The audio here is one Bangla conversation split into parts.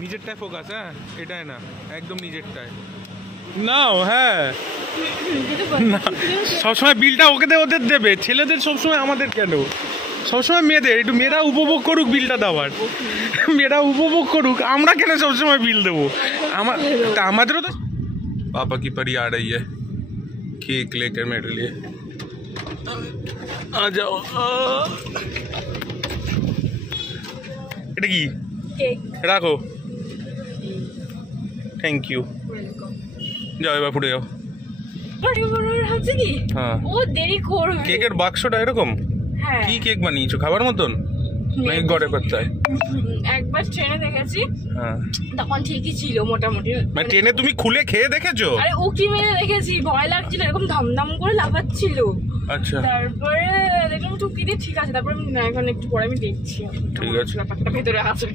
নিজেরটায় ফোকাস, হ্যাঁ এটাই না, একদম নিজেরটায় নাও। হ্যাঁ না, সবসময় বিলটা ওকে ওদের দেবে, ছেলেদের সবসময় আমাদের কেন? সবসময় মেয়েদের, একটু মেয়েরা উপভোগ করুক বিলটা দেওয়ার, মেয়েরা উপভোগ করুক, আমরা কেন সবসময় বিল দেবো? আমাদেরও তো। पापा की परी आ रही है केक लेकर मेरे लिए, आ जाओ। এটা কি কেক? রাখো, থ্যাংক ইউ। যাও এবার ফুটে যাও। হ্যাঁ ও দেরি করবে। কেকের বাক্সটা এরকম? হ্যাঁ। কি কেক বানিয়েছো, খাবার মতন নাকি ঘরে করতে? একবার ট্রেনে দেখেছি, হ্যাঁ তখন ঠিকই ছিল মোটামুটি। মানে ট্রেনে তুমি খুলে খেয়ে দেখেছো? আরে উকি মেরে দেখেছি, ভয় লাগছিল, এরকম ধমধম করে লাফাচ্ছিল। আচ্ছা, তারপরে দেখলাম টুকি দিয়ে ঠিক আছে, তারপরে এখন একটু পরে আমি দেখছি ঠিক আছে ব্যাপারটা ভেতরে আছে।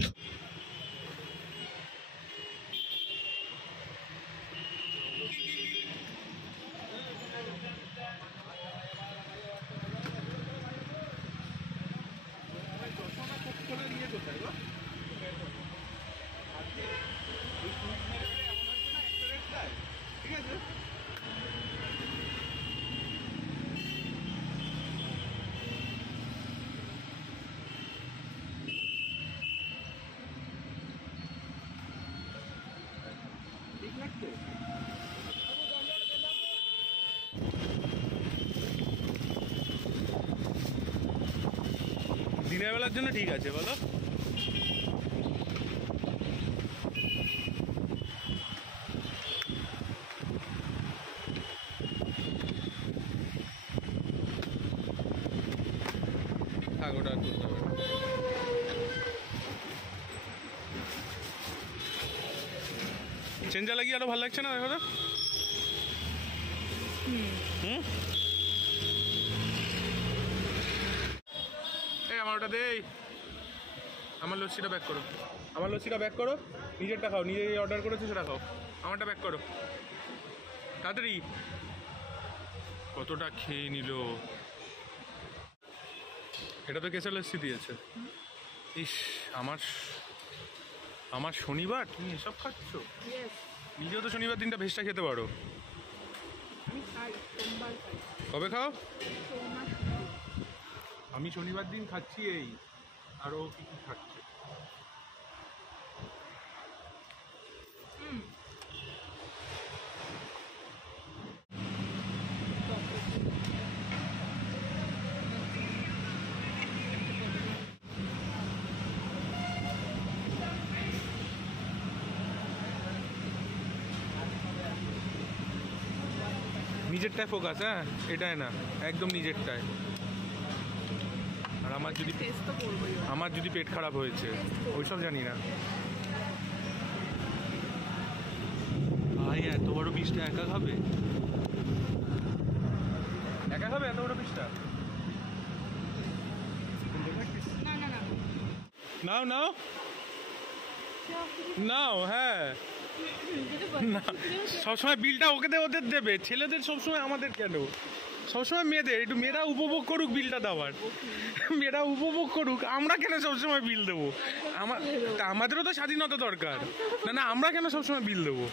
দিনের বেলার জন্য ঠিক আছে বলো? চেঞ্জা লাগিয়ে আরো ভালো লাগছে না? দেখো তো। আমার ওটা দেই, আমার লস্যিটা ব্যাক করো, আমার লস্যিটা ব্যাক করো, নিজেরটা খাও, নিজে অর্ডার করেছো সেটা খাও, আমারটা ব্যাক করো তাড়াতাড়ি। কতটা খেয়ে নিল। এটা তো কেঁচা লস্যি দিয়েছে। ইস, আমার শনিবার তুমি এসব খাচ্ছ? নিজেও তো শনিবার দিনটা ভেজটা খেতে পারো। কবে খাও? আমি শনিবার দিন খাচ্ছি এই, আর ও কি কি খাচ্ছে। নিজেরটায় ফোকাস, হ্যাঁ এটাই না, একদম নিজেরটায়। আর আমার যদি পেট খারাপ হয়েছে ওইসব জানি না। ভাই এত বড় পিসটা একা খাবে? একা খাবে এত বড় পিসটা? নাও নাও নাও। হ্যাঁ না, সবসময় বিলটা ওকে ওদের দেবে, ছেলেদের সবসময় আমাদের কেন? সবসময় মেয়েদের, একটু মেয়েরা উপভোগ করুক বিলটা দেওয়ার, মেয়েরা উপভোগ করুক, আমরা কেন সবসময় বিল দেবো? আমাদেরও তো স্বাধীনতা দরকার। না না, আমরা কেন সবসময় বিল দেবো?